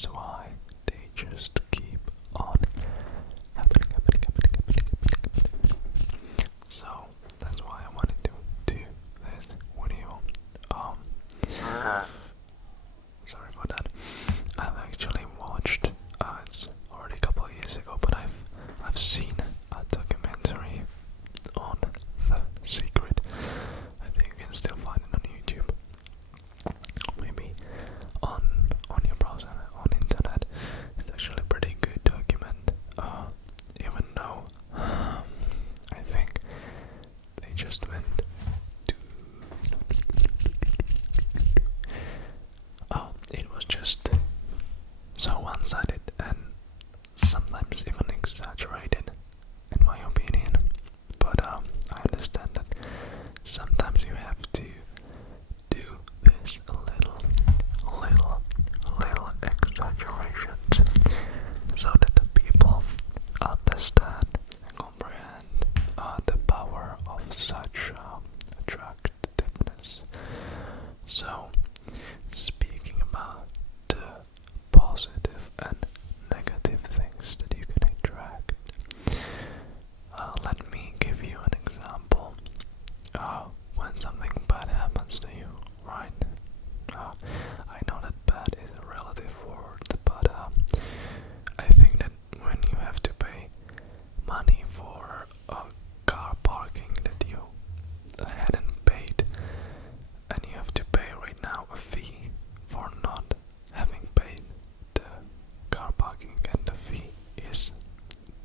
that's why they just keep on happening. So that's why I wanted to do this video. Sorry for that. I've actually watched. It's already a couple of years ago, but I've seen a documentary on The Secret. I think you can still find it on YouTube. Maybe on your browser, on internet. It's actually a pretty good document. Even though I think they just went to it was just so one-sided and sometimes even exaggerated, in my opinion. But I understand that sometimes you have to do this little exaggerations so that the people understand and comprehend the power of such attractiveness. So, speaking about the positive and negative things that you can attract, let me give you an example. When something bad happens to you, right? I know that bad is a relative word, but I think that when you have to pay money for a car parking that you hadn't paid, and you have to pay right now a fee for not having paid the car parking, and the fee is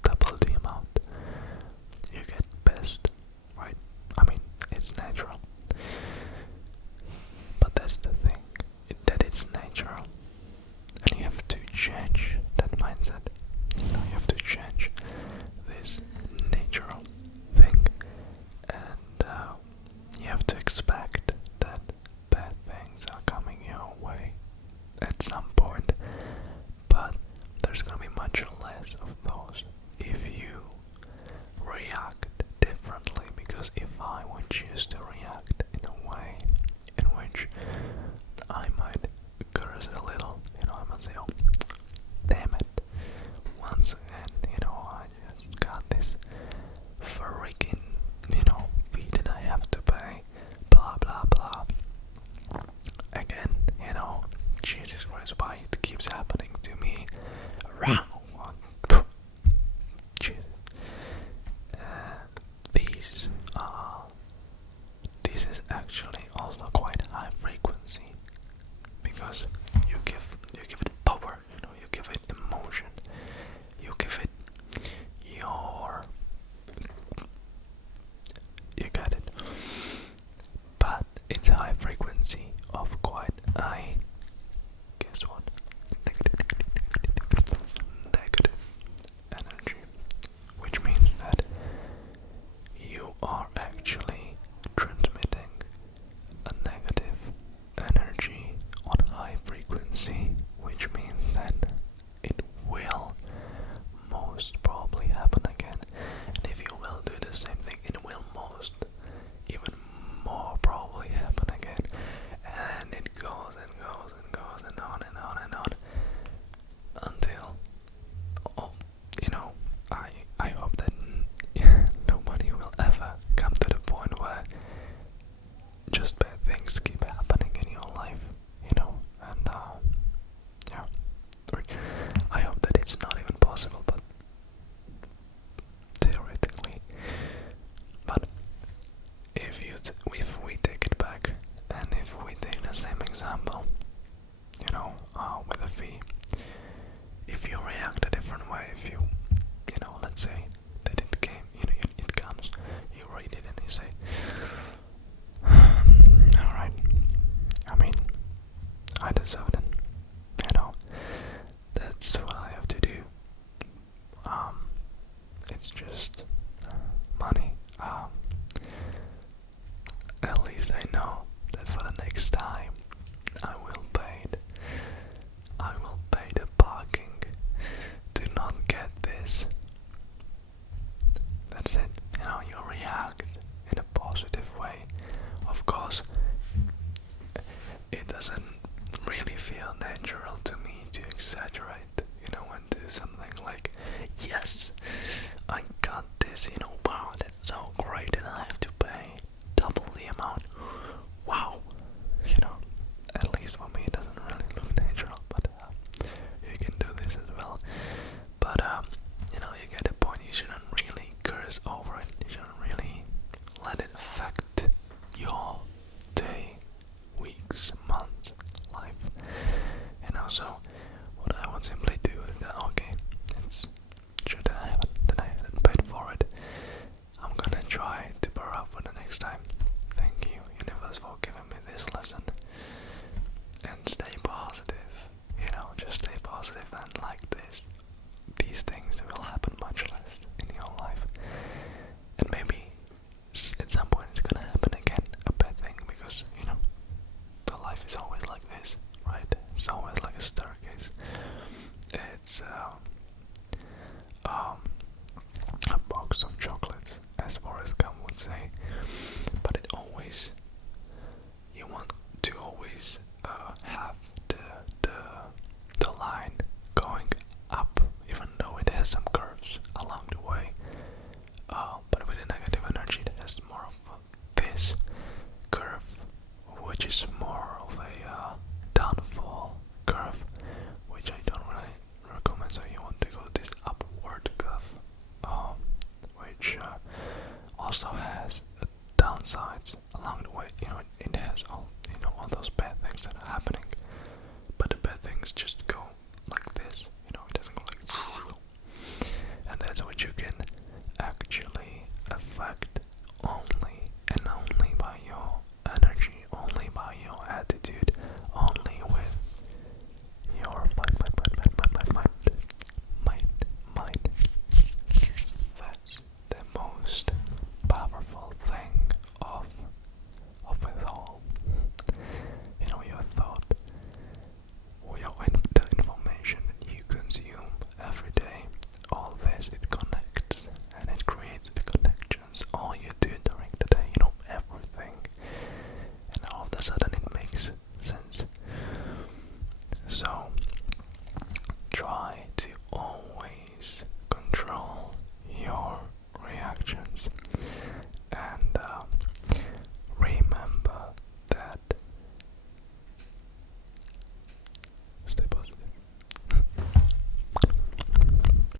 double the amount, you get pissed, right? I mean, it's natural. But that's the thing, that it's natural. And you have to change that mindset. You have to change this natural thing. And you have to expect that bad things are coming your way at some point. But there's gonna be much less of those if you react differently, because if I would choose to react in a way in which I might curse a little, I might say, oh, damn it, once again, I just got this freaking, fee that I have to pay, blah blah blah. Again, Jesus Christ, why it keeps happening to me? Jesus. These are exaggerate, and do something like, yes, I got this, wow, that's so great, and I have to pay double the amount. Wow, at least for me it doesn't really look natural, but you can do this as well. But you get the point. You shouldn't really curse over it. You shouldn't really let it affect your day, weeks, months, life. So what I would simply do is that, okay, it's true that I haven't paid for it. I'm gonna try to bear up for the next time. Thank you, universe, for giving me this lesson. And stay positive. Just stay positive, and like this, these things will happen much less in your life. And maybe at some point it's gonna happen again, a bad thing, because the life is always like this, right? It's always like a staircase. It's a box of chocolates, as Forrest Gump would say. But you want to always have the line going up, even though it has some curves.